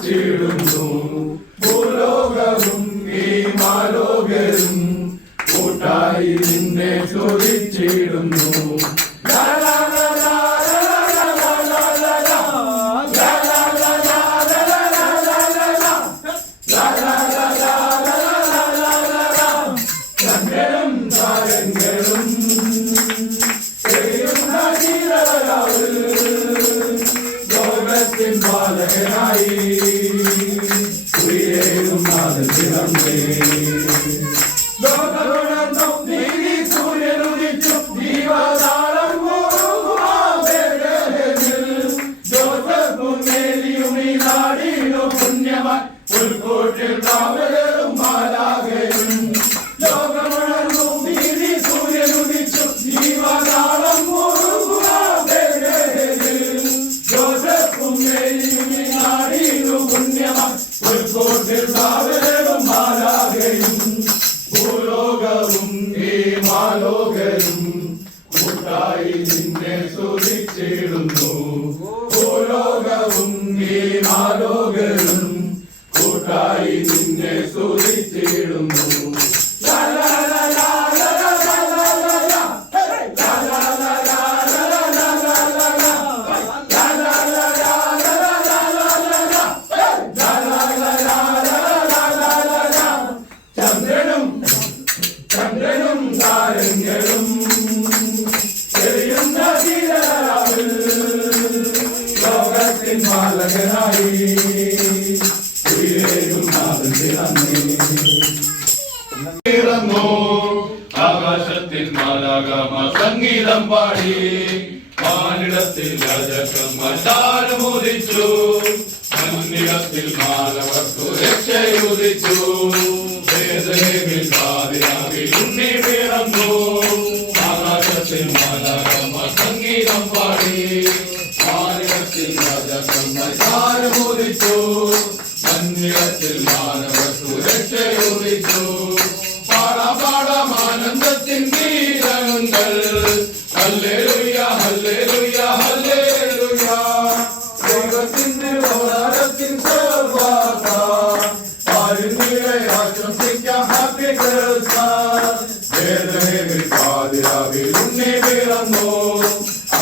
സ്തുതിച്ചിടുന്നു. ഭൂലോകവും ഈ മാലോകരും കൂട്ടായി നിന്നെ സ്തുതിച്ചിടുന്നു. ബാലകനായി ഉയരും നാഥൻ പിറന്നേ. ലോകമുണർന്നു നീതി സൂര്യനുദിച്ചു ജീവതാളം ജോസഫും മേരിയും ഈ നാടിനു പുണ്യമായി ഉൾക്കോട്ടിൽ കാവലും മാലാകയും. ലോകമുണർന്നു നീതി സൂര്യനുദിച്ചു ജീവതാളം ഭൂലോകവും ഈ മാലോകരും കൂട്ടായി നിന്നെ സ്തുതിച്ചിടുന്നു. ഭൂലോകവും ഈ മാലോകരും കൂട്ടായി നിന്നെ സ്തുതിച്ചിടുന്നു. ചന്ദ്രനും താരങ്ങളും എറിയുന്ന തീരാവിൽ ലോകത്തിൻ ബാലകനായി ഉയരും നാഥൻ പിറന്നു. ആകാശത്തിൽ മാലാഖമാ സംഗീതം പാടി വാനിടത്തിൽ രാജാക്കന്മാർ താരമുദിച്ചു. മണ്ണിടത്തിൽ മാനവർക്കു രക്ഷയുദിച്ചു. ഉണ്ണി പിറന്നു. ആകാശത്തിൽ മാലാഖമാർ സംഗീതം പാടി വാനിടത്തിൽ രാജാക്കന്മാർ താരമുദിച്ചു. മണ്ണിടത്തിൽ മാനവർക്കു രക്ഷയുദിച്ചു. പാടാം പാടാം ആനന്ദത്തിൻ ഗീതങ്ങൾ. ഹല്ലേലൂയ ഹല്ലേലൂയ ഹല്ലേലൂയ. ദൈവത്തിന്റെ പോരാട്ടത്തിൻ സർവ്വത ആരുന്നിലെ ആശ്വസിക്കാം. Happy Christmas. ബേത്ലഹേമിൽ പാതിരാവിൽ ഉണ്ണി പിറന്നു.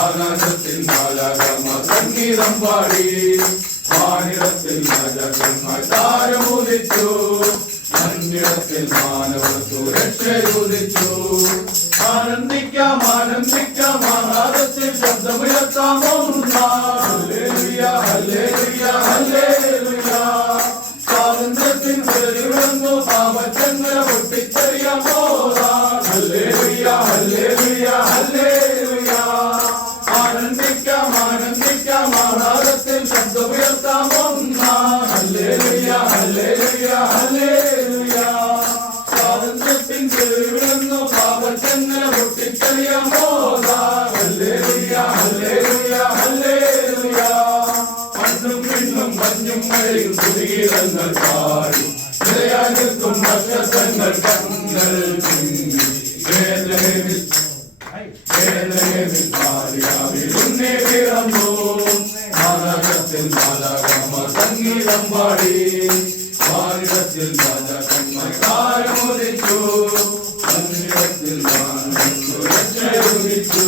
ആകാശത്തിൽ മാലാഖമാർ സംഗീതം പാടി വാനിടത്തിൽ രാജാക്കന്മാർ താരമുദിച്ചു. മണ്ണിടത്തിൽ മാനവർക്കു രക്ഷയുദിച്ചു. ആനന്ദിക്കാം ആനന്ദിക്കാം ആഹ്ലാദത്തിൽ ശബ്ദമുയർത്താം ഒന്നാം. ഹല്ലേലൂയ ഹല്ലേലൂയ ഹല്ലേലൂയ. സ്വാതന്ത്ര്യത്തിൻ വിരലിടുന്നു പാപചന്ദ്ര പൊട്ടിച്ചെറിയാം പോരാം. ഹല്ലേലൂയ ഹല്ലേലൂയ ഹല്ലേലൂയ. ആനന്ദിക്കാം ആനന്ദിക്കാം ആഹ്ലാദത്തിൽ ശബ്ദമുയർത്താം ഒന്നാം. ഹല്ലേലൂയ ഹല്ലേലൂയ ഹല്ലേലൂയ. സ്വാതന്ത്ര്യത്തിൻ വിരലിടുന്നു പാപചന്ദ്ര പൊട്ടിച്ചെറിയാം പോരാം. ഹല്ലേലൂയ ഹല്ലേലൂയ ഹല്ലേലൂയ. മണ്ണും പിന്നും മഞ്ഞും മഴയും സ്തുതിഗീതങ്ങൾ പാടി നിലയായി നിൽക്കും നക്ഷത്രങ്ങൾ കണ്ണുകൾ ചിന്തി. ബേത്ലഹേമിൽ പാതിരാവിൽ ഉണ്ണി പിറന്നു. ആകാശത്തിൽ മാലാഖമാർ സംഗീതം പാടി വാനിടത്തിൽ രാജാക്കന്മാർ താരമുദിച്ചു. മണ്ണിടത്തിൽ മാനവർക്കു രക്ഷയുദിച്ചു.